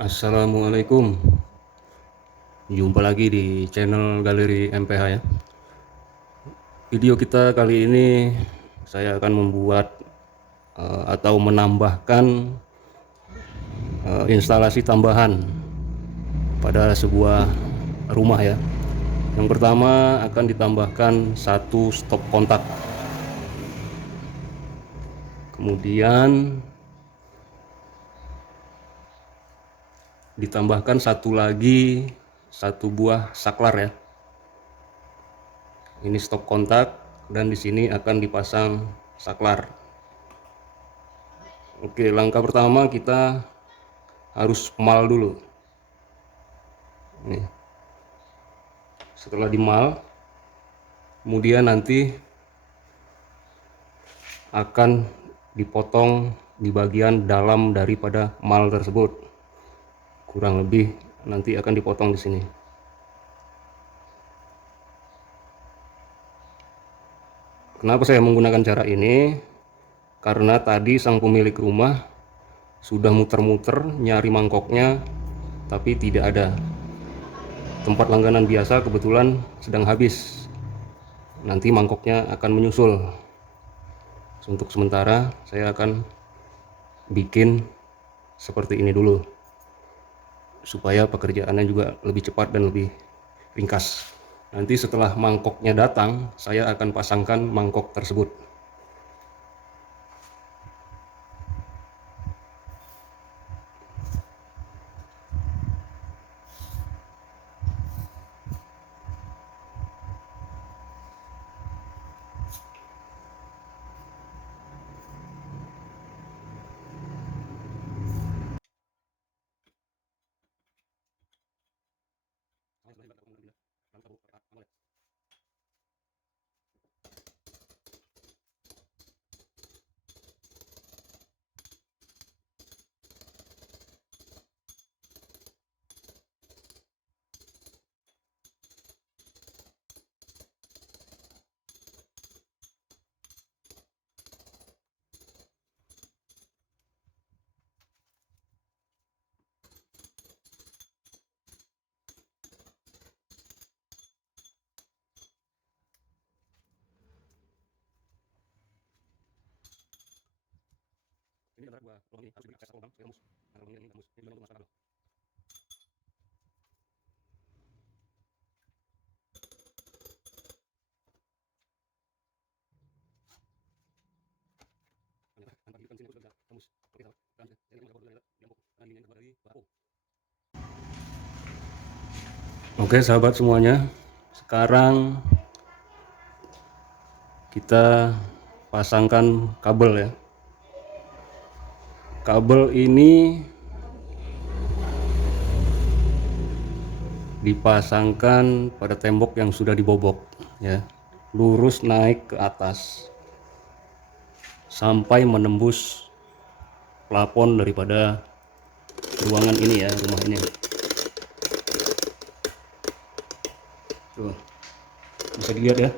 Assalamualaikum. Jumpa lagi di channel Galeri MPH ya. Video kita kali ini saya akan membuat atau menambahkan instalasi tambahan pada sebuah rumah ya. Yang pertama akan ditambahkan satu stop kontak. Kemudian ditambahkan satu buah saklar ya. Ini stop kontak dan di sini akan dipasang saklar. Oke, langkah pertama kita harus mal dulu. Nih. Setelah dimal, kemudian nanti akan dipotong di bagian dalam daripada mal tersebut. Kurang lebih nanti akan dipotong di sini. Kenapa saya menggunakan cara ini? Karena tadi sang pemilik rumah sudah muter-muter nyari mangkoknya, tapi tidak ada. Tempat langganan biasa kebetulan sedang habis. Nanti mangkoknya akan menyusul. Untuk sementara saya akan bikin seperti ini dulu, supaya pekerjaannya juga lebih cepat dan lebih ringkas. Nanti setelah mangkoknya datang, saya akan pasangkan mangkok tersebut. Ini adalah buah lubang ini harus diberi akses ke lubang supaya tembus. Karena lubangnya ini tembus. Ini juga untuk masuk kabel. Tanpa hidupkan sini sudah tembus. Oke, salah. Dan saya ini kabel dari diampuk. Dan ini keluar dari bako. Oke, sahabat semuanya. Sekarang kita pasangkan kabel ya. Kabel ini dipasangkan pada tembok yang sudah dibobok ya, lurus naik ke atas sampai menembus plafon daripada ruangan ini ya, rumah ini. Tuh, bisa dilihat ya,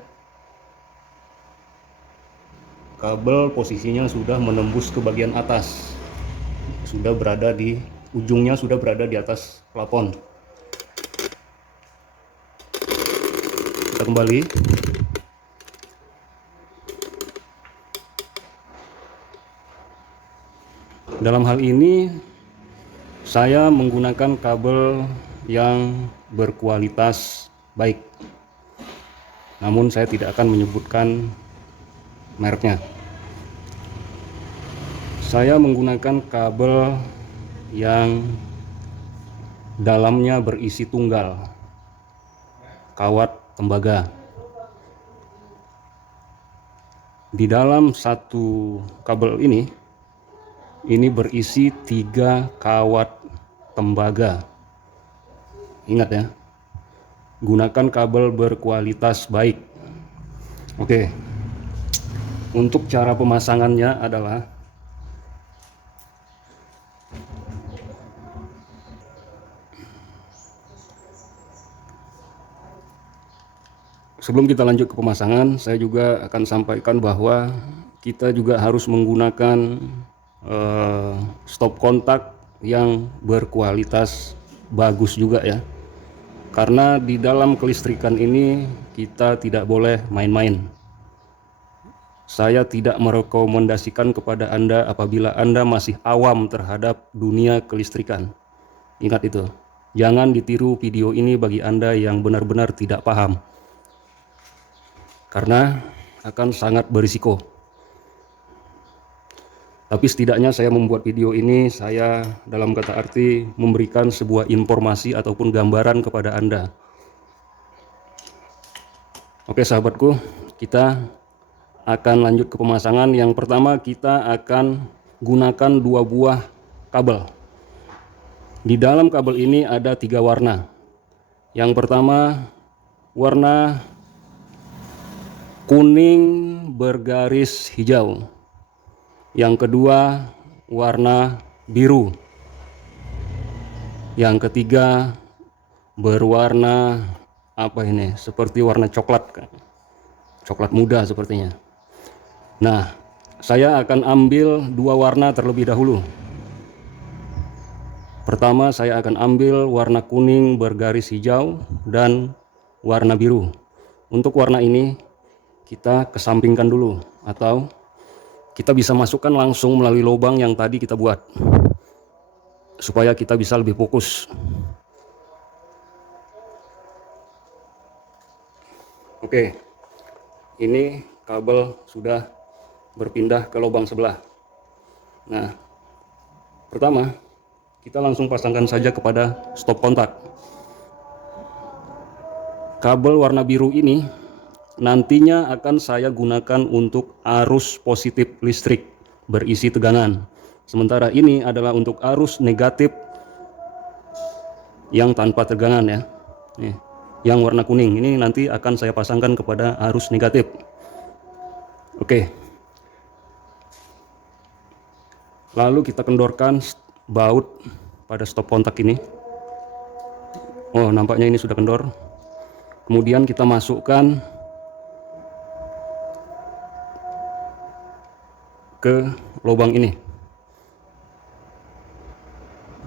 kabel posisinya sudah menembus ke bagian atas, sudah berada di ujungnya, sudah berada di atas plafon. Kita kembali. Dalam hal ini saya menggunakan kabel yang berkualitas baik, namun saya tidak akan menyebutkan mereknya. Saya menggunakan kabel yang dalamnya berisi tunggal kawat tembaga. Di dalam satu kabel ini berisi 3 kawat tembaga. Ingat ya, gunakan kabel berkualitas baik. Oke, untuk cara pemasangannya adalah sebelum kita lanjut ke pemasangan, saya juga akan sampaikan bahwa kita juga harus menggunakan stop kontak yang berkualitas bagus juga ya. Karena di dalam kelistrikan ini kita tidak boleh main-main. Saya tidak merekomendasikan kepada Anda apabila Anda masih awam terhadap dunia kelistrikan. Ingat itu. Jangan ditiru video ini bagi Anda yang benar-benar tidak paham. Karena akan sangat berisiko. Tapi setidaknya saya membuat video ini, saya dalam kata arti memberikan sebuah informasi ataupun gambaran kepada Anda. Oke sahabatku, kita akan lanjut ke pemasangan. Yang pertama kita akan gunakan 2 buah kabel. Di dalam kabel ini ada 3 warna. Yang pertama warna kuning bergaris hijau. Yang kedua warna biru. Yang ketiga berwarna apa ini? Seperti warna coklat. Coklat muda sepertinya. Nah, saya akan ambil 2 warna terlebih dahulu. Pertama saya akan ambil warna kuning bergaris hijau dan warna biru. Untuk warna ini kita kesampingkan dulu, atau kita bisa masukkan langsung melalui lubang yang tadi kita buat, supaya kita bisa lebih fokus. Oke, ini kabel sudah berpindah ke lubang sebelah. Nah, pertama kita langsung pasangkan saja kepada stop kontak. Kabel warna biru ini nantinya akan saya gunakan untuk arus positif listrik berisi tegangan. Sementara ini adalah untuk arus negatif yang tanpa tegangan ya. Nih, yang warna kuning ini nanti akan saya pasangkan kepada arus negatif. Oke. Lalu kita kendorkan baut pada stop kontak ini. Oh, nampaknya ini sudah kendor. Kemudian kita masukkan ke lubang ini.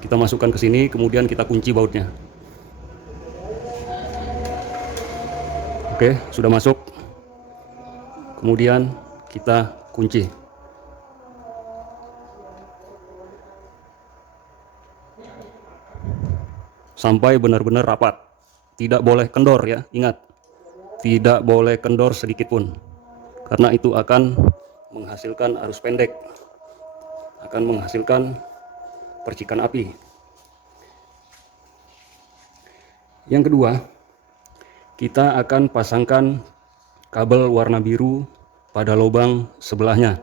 Kita masukkan ke sini, kemudian kita kunci bautnya. Oke, sudah masuk. Kemudian kita kunci. Sampai benar-benar rapat. Tidak boleh kendor ya, ingat. Tidak boleh kendor sedikit pun. Karena itu akan menghasilkan arus pendek. Akan menghasilkan percikan api. Yang kedua, kita akan pasangkan kabel warna biru pada lubang sebelahnya.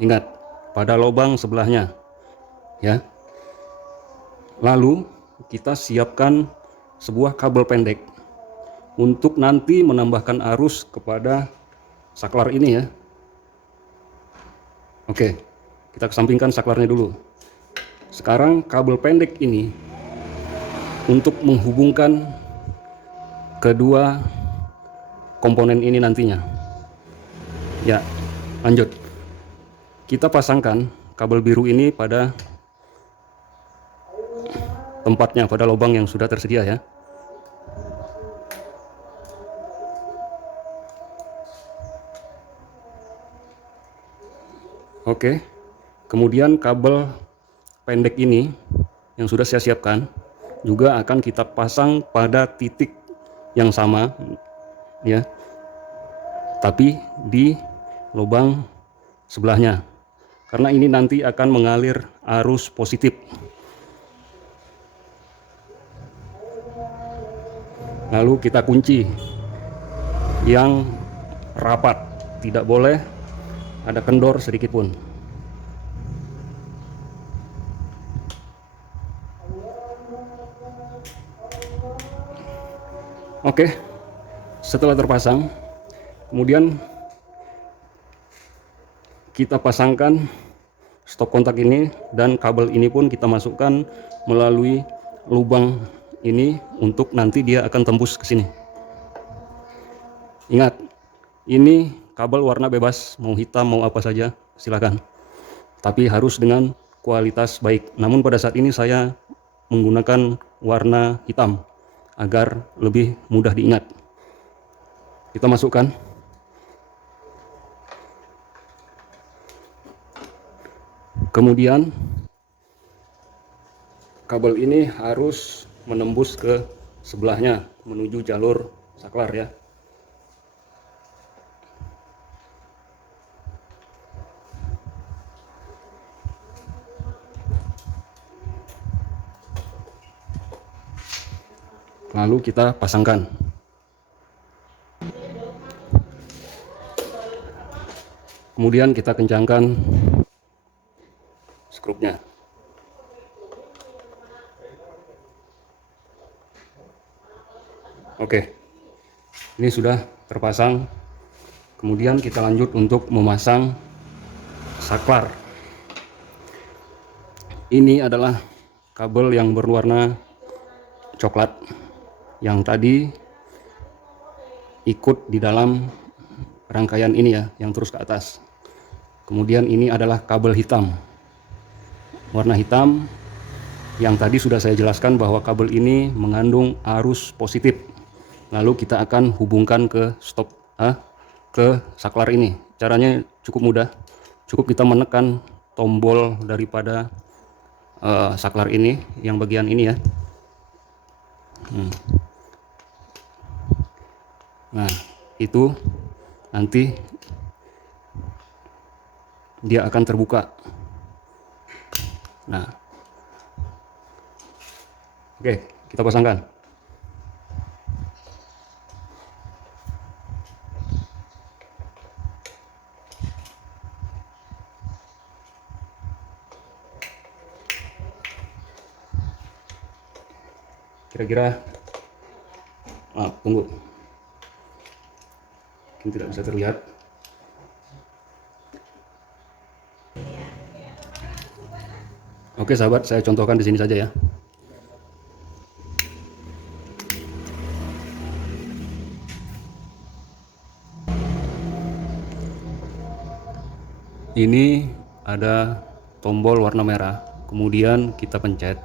Ingat, pada lubang sebelahnya. Ya. Lalu kita siapkan sebuah kabel pendek untuk nanti menambahkan arus kepada saklar ini ya. Oke, kita kesampingkan saklarnya dulu. Sekarang kabel pendek ini untuk menghubungkan kedua komponen ini nantinya. Ya, lanjut. Kita pasangkan kabel biru ini pada tempatnya, pada lubang yang sudah tersedia ya. Oke, kemudian kabel pendek ini yang sudah saya siapkan juga akan kita pasang pada titik yang sama ya, tapi di lubang sebelahnya, karena ini nanti akan mengalir arus positif. Lalu kita kunci yang rapat, tidak boleh ada kendor sedikit pun. Oke, setelah terpasang, kemudian kita pasangkan stop kontak ini, dan kabel ini pun kita masukkan melalui lubang ini untuk nanti dia akan tembus ke sini. Ingat, ini kabel warna bebas, mau hitam mau apa saja silakan, tapi harus dengan kualitas baik. Namun pada saat ini saya menggunakan warna hitam agar lebih mudah diingat. Kita masukkan. Kemudian kabel ini harus menembus ke sebelahnya menuju jalur saklar ya. Lalu kita pasangkan. Kemudian kita kencangkan skrupnya. Oke, ini sudah terpasang. Kemudian kita lanjut untuk memasang saklar. Ini adalah kabel yang berwarna coklat yang tadi ikut di dalam rangkaian ini ya, yang terus ke atas. Kemudian ini adalah kabel hitam, warna hitam, yang tadi sudah saya jelaskan bahwa kabel ini mengandung arus positif. Lalu kita akan hubungkan ke ke saklar ini. Caranya cukup mudah, cukup kita menekan tombol daripada saklar ini, yang bagian ini ya. Nah, itu nanti dia akan terbuka. Nah, oke, kita pasangkan. Kira-kira, tunggu, mungkin tidak bisa terlihat. Oke sahabat, saya contohkan di sini saja ya. Ini ada tombol warna merah, kemudian kita pencet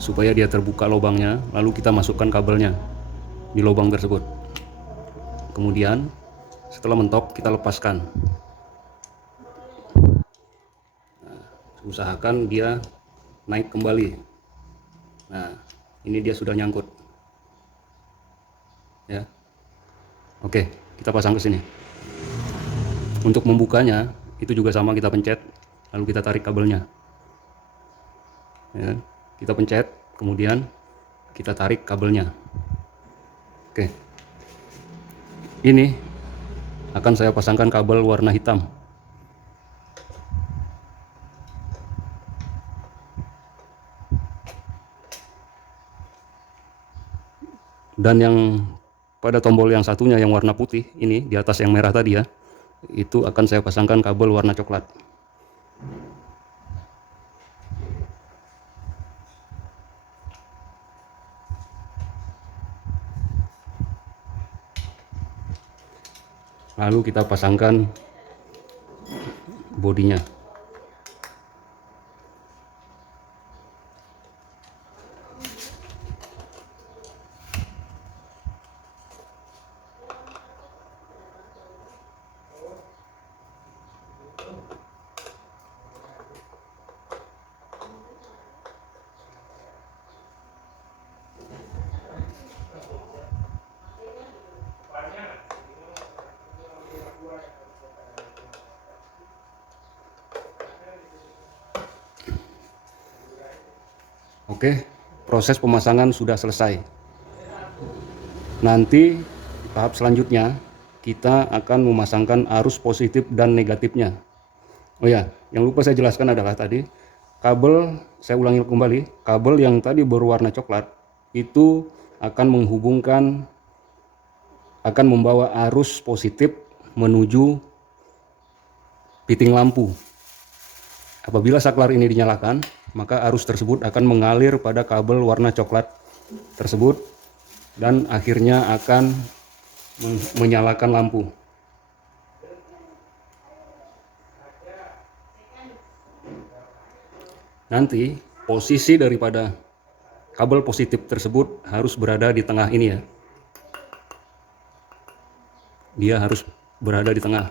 supaya dia terbuka lubangnya, lalu kita masukkan kabelnya di lubang tersebut. Kemudian setelah mentok kita lepaskan. Nah, usahakan dia naik kembali. Nah, ini dia sudah nyangkut ya. Oke, kita pasang ke sini. Untuk membukanya itu juga sama, kita pencet lalu kita tarik kabelnya ya. Kita pencet, kemudian kita tarik kabelnya. Oke, ini akan saya pasangkan kabel warna hitam. Dan yang pada tombol yang satunya yang warna putih ini, di atas yang merah tadi ya, itu akan saya pasangkan kabel warna coklat. Lalu kita pasangkan bodinya. Oke, proses pemasangan sudah selesai. Nanti tahap selanjutnya kita akan memasangkan arus positif dan negatifnya. Oh ya, yang lupa saya jelaskan adalah tadi kabel, saya ulangi kembali, kabel yang tadi berwarna coklat itu akan menghubungkan, akan membawa arus positif menuju piting lampu. Apabila saklar ini dinyalakan, maka arus tersebut akan mengalir pada kabel warna coklat tersebut dan akhirnya akan menyalakan lampu. Nanti posisi daripada kabel positif tersebut harus berada di tengah ini ya. Dia harus berada di tengah.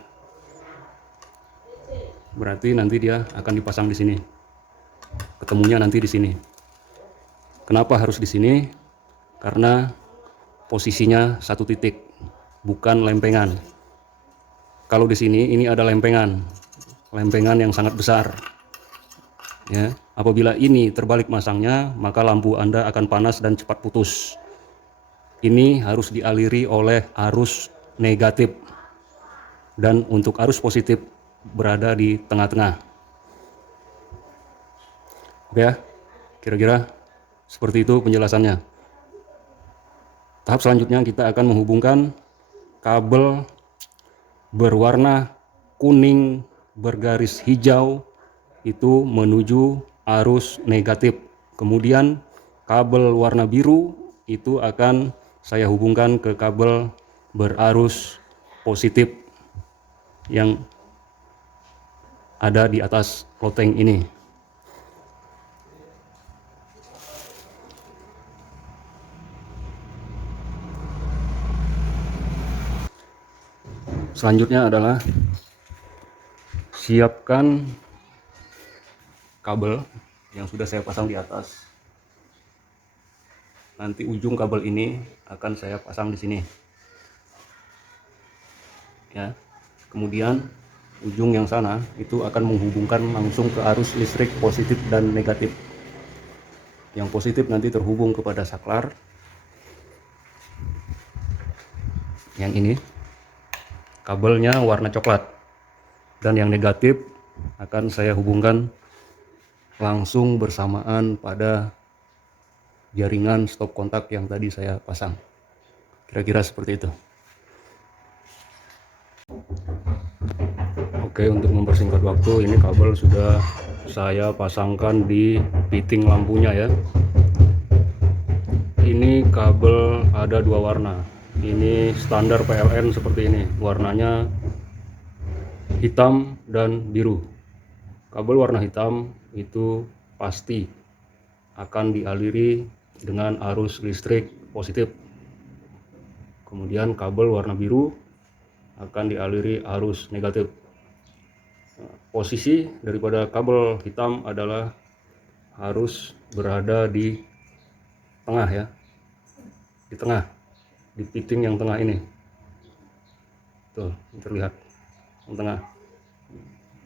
Berarti nanti dia akan dipasang di sini. Ketemunya nanti di sini. Kenapa harus di sini? Karena posisinya satu titik, bukan lempengan. Kalau di sini ini ada lempengan yang sangat besar. Ya, apabila ini terbalik masangnya, maka lampu Anda akan panas dan cepat putus. Ini harus dialiri oleh arus negatif, dan untuk arus positif berada di tengah-tengah. Oke ya, kira-kira seperti itu penjelasannya. Tahap selanjutnya kita akan menghubungkan kabel berwarna kuning bergaris hijau itu menuju arus negatif. Kemudian kabel warna biru itu akan saya hubungkan ke kabel berarus positif yang ada di atas loteng ini. Selanjutnya adalah siapkan kabel yang sudah saya pasang di atas. Nanti ujung kabel ini akan saya pasang di sini. Ya. Kemudian ujung yang sana itu akan menghubungkan langsung ke arus listrik positif dan negatif. Yang positif nanti terhubung kepada saklar. Yang ini kabelnya warna coklat. Dan yang negatif akan saya hubungkan langsung bersamaan pada jaringan stop kontak yang tadi saya pasang. Kira-kira seperti itu. Oke, untuk mempersingkat waktu, ini kabel sudah saya pasangkan di fitting lampunya ya. Ini kabel ada dua warna. Ini standar PLN seperti ini, warnanya hitam dan biru. Kabel warna hitam itu pasti akan dialiri dengan arus listrik positif. Kemudian kabel warna biru akan dialiri arus negatif. Posisi daripada kabel hitam adalah harus berada di tengah ya, di tengah, di fitting yang tengah ini. Tuh, terlihat yang tengah.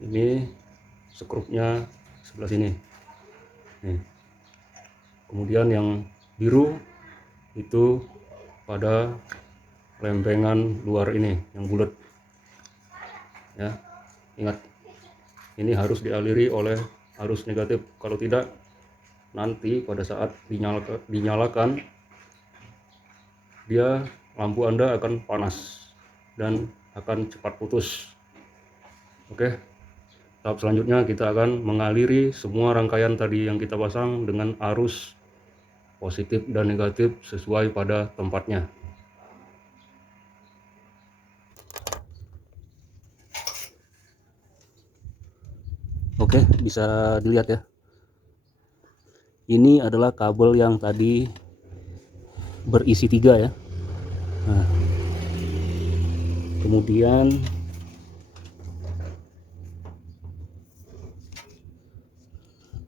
Ini skrupnya sebelah sini. Nih. Kemudian yang biru itu pada lempengan luar ini yang bulat. Ya, ingat, ini harus dialiri oleh arus negatif. Kalau tidak, nanti pada saat dinyalakan, dia lampu Anda akan panas dan akan cepat putus. Oke. Tahap selanjutnya kita akan mengaliri semua rangkaian tadi yang kita pasang dengan arus positif dan negatif sesuai pada tempatnya. Oke, bisa dilihat ya. Ini adalah kabel yang tadi berisi 3 ya. Nah, kemudian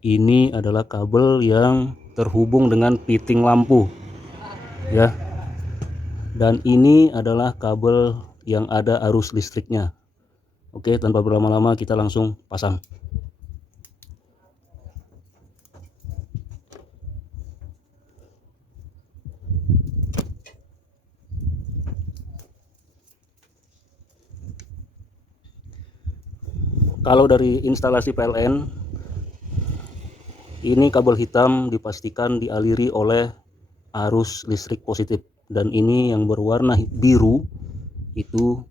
ini adalah kabel yang terhubung dengan fitting lampu ya. Dan ini adalah kabel yang ada arus listriknya. Oke, tanpa berlama-lama kita langsung pasang. Kalau dari instalasi PLN, ini kabel hitam dipastikan dialiri oleh arus listrik positif, dan ini yang berwarna biru itu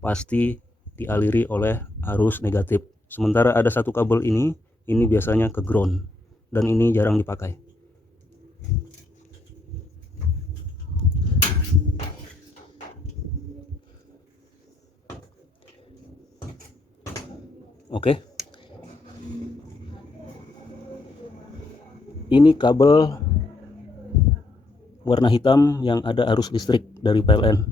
pasti dialiri oleh arus negatif. Sementara ada satu kabel ini biasanya ke ground, dan ini jarang dipakai. Oke. Ini kabel warna hitam yang ada arus listrik dari PLN.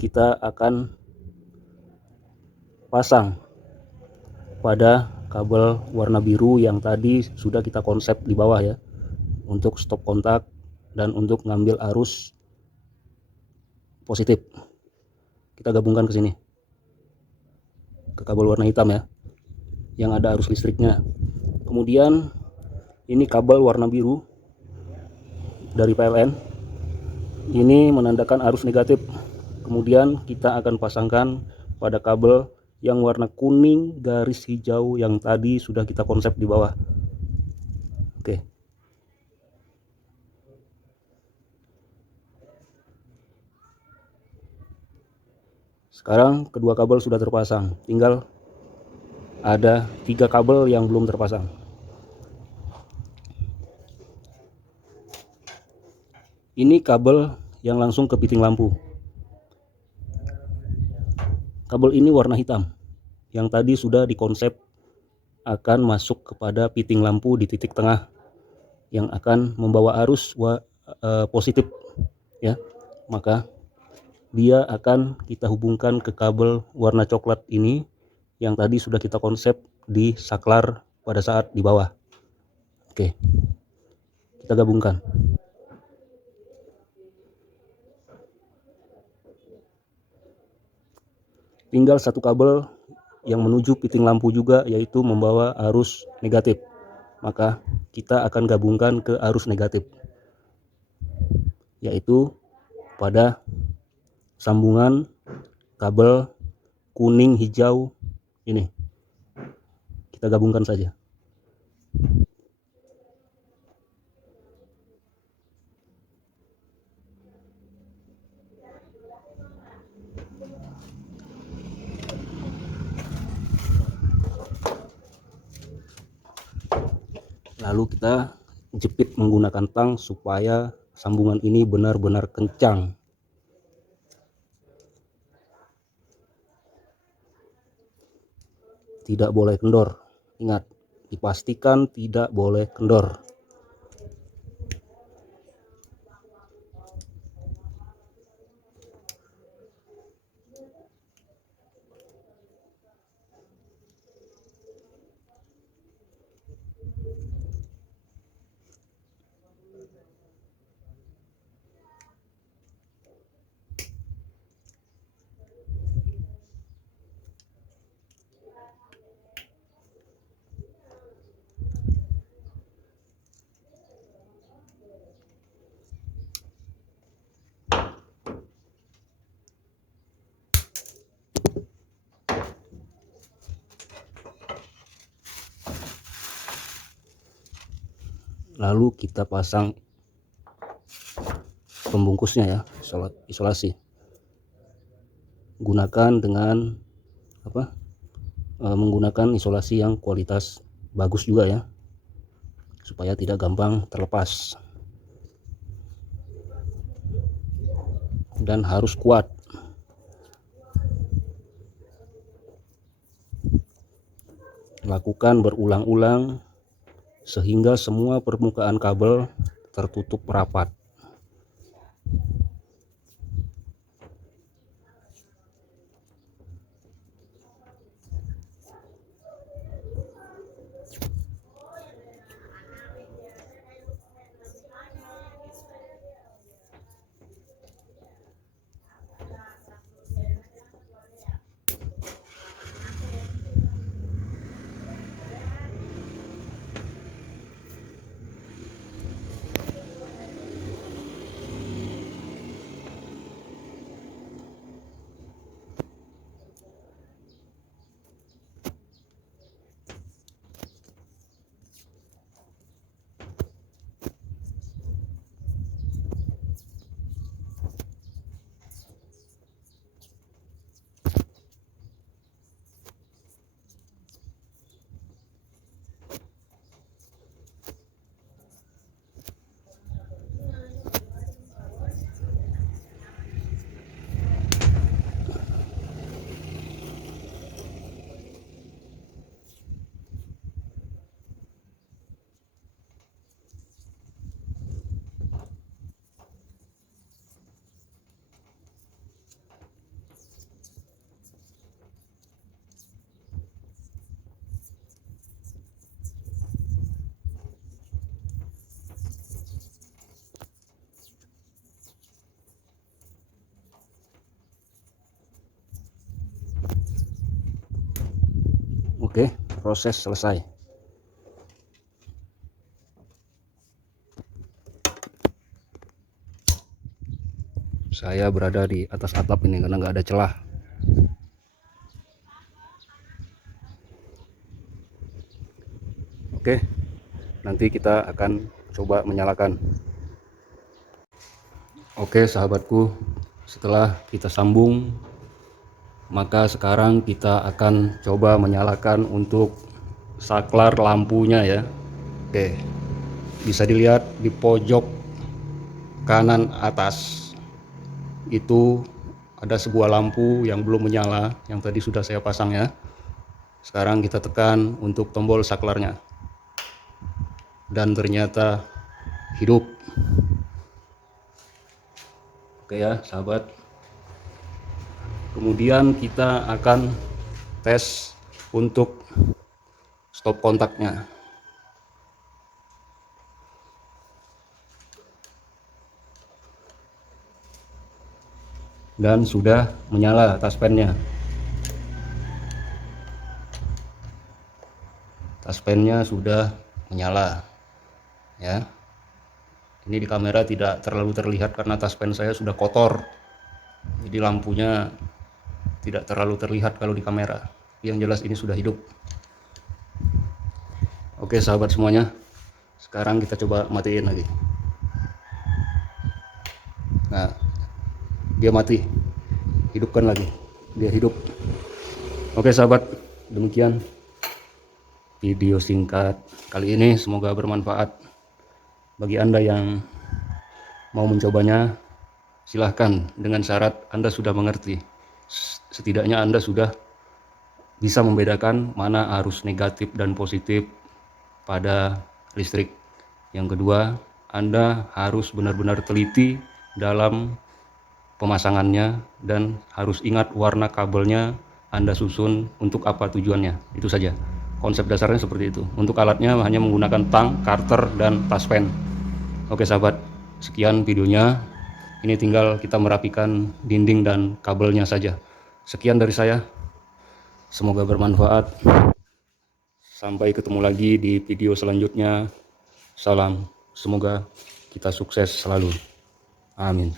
Kita akan pasang pada kabel warna biru yang tadi sudah kita konsep di bawah ya, untuk stop kontak dan untuk ngambil arus positif. Kita gabungkan ke sini, ke kabel warna hitam ya, yang ada arus listriknya. Kemudian ini kabel warna biru dari PLN, ini menandakan arus negatif. Kemudian kita akan pasangkan pada kabel yang warna kuning garis hijau yang tadi sudah kita konsep di bawah. Oke. Sekarang kedua kabel sudah terpasang, tinggal ada 3 kabel yang belum terpasang. Ini kabel yang langsung ke piting lampu. Kabel ini warna hitam yang tadi sudah dikonsep akan masuk kepada piting lampu di titik tengah yang akan membawa arus positif ya. Maka dia akan kita hubungkan ke kabel warna coklat ini yang tadi sudah kita konsep di saklar pada saat di bawah. Oke, kita gabungkan. Tinggal satu kabel yang menuju piting lampu juga, yaitu membawa arus negatif. Maka kita akan gabungkan ke arus negatif, yaitu pada sambungan kabel kuning hijau ini. Kita gabungkan saja. Lalu kita jepit menggunakan tang supaya sambungan ini benar-benar kencang. Tidak boleh kendor. Ingat, dipastikan tidak boleh kendor. Lalu kita pasang pembungkusnya ya, isolasi. Gunakan dengan menggunakan isolasi yang kualitas bagus juga ya, supaya tidak gampang terlepas dan harus kuat. Lakukan berulang-ulang sehingga semua permukaan kabel tertutup rapat. proses selesai. Saya berada di atas atap ini karena nggak ada celah. Oke, nanti kita akan coba menyalakan. Oke sahabatku, setelah kita sambung, maka sekarang kita akan coba menyalakan untuk saklar lampunya ya. Oke, bisa dilihat di pojok kanan atas itu ada sebuah lampu yang belum menyala, yang tadi sudah saya pasang ya. Sekarang kita tekan untuk tombol saklarnya, dan ternyata hidup. Oke ya sahabat, kemudian kita akan tes untuk stop kontaknya. Dan sudah menyala touchpennya. Touchpennya sudah menyala ya. Ini di kamera tidak terlalu terlihat karena touchpen saya sudah kotor, jadi lampunya tidak terlalu terlihat kalau di kamera. Yang jelas ini sudah hidup. Oke sahabat semuanya, sekarang kita coba matiin lagi. Nah, dia mati, hidupkan lagi, dia hidup. Oke sahabat, demikian video singkat kali ini, semoga bermanfaat. Bagi Anda yang mau mencobanya, silahkan, dengan syarat Anda sudah mengerti. Setidaknya Anda sudah bisa membedakan mana arus negatif dan positif pada listrik. Yang kedua, Anda harus benar-benar teliti dalam pemasangannya dan harus ingat warna kabelnya Anda susun untuk apa tujuannya. Itu saja. Konsep dasarnya seperti itu. Untuk alatnya hanya menggunakan tang, karter, dan touchpen. Oke sahabat, sekian videonya. Ini tinggal kita merapikan dinding dan kabelnya saja. Sekian dari saya. Semoga bermanfaat. Sampai ketemu lagi di video selanjutnya. Salam. Semoga kita sukses selalu. Amin.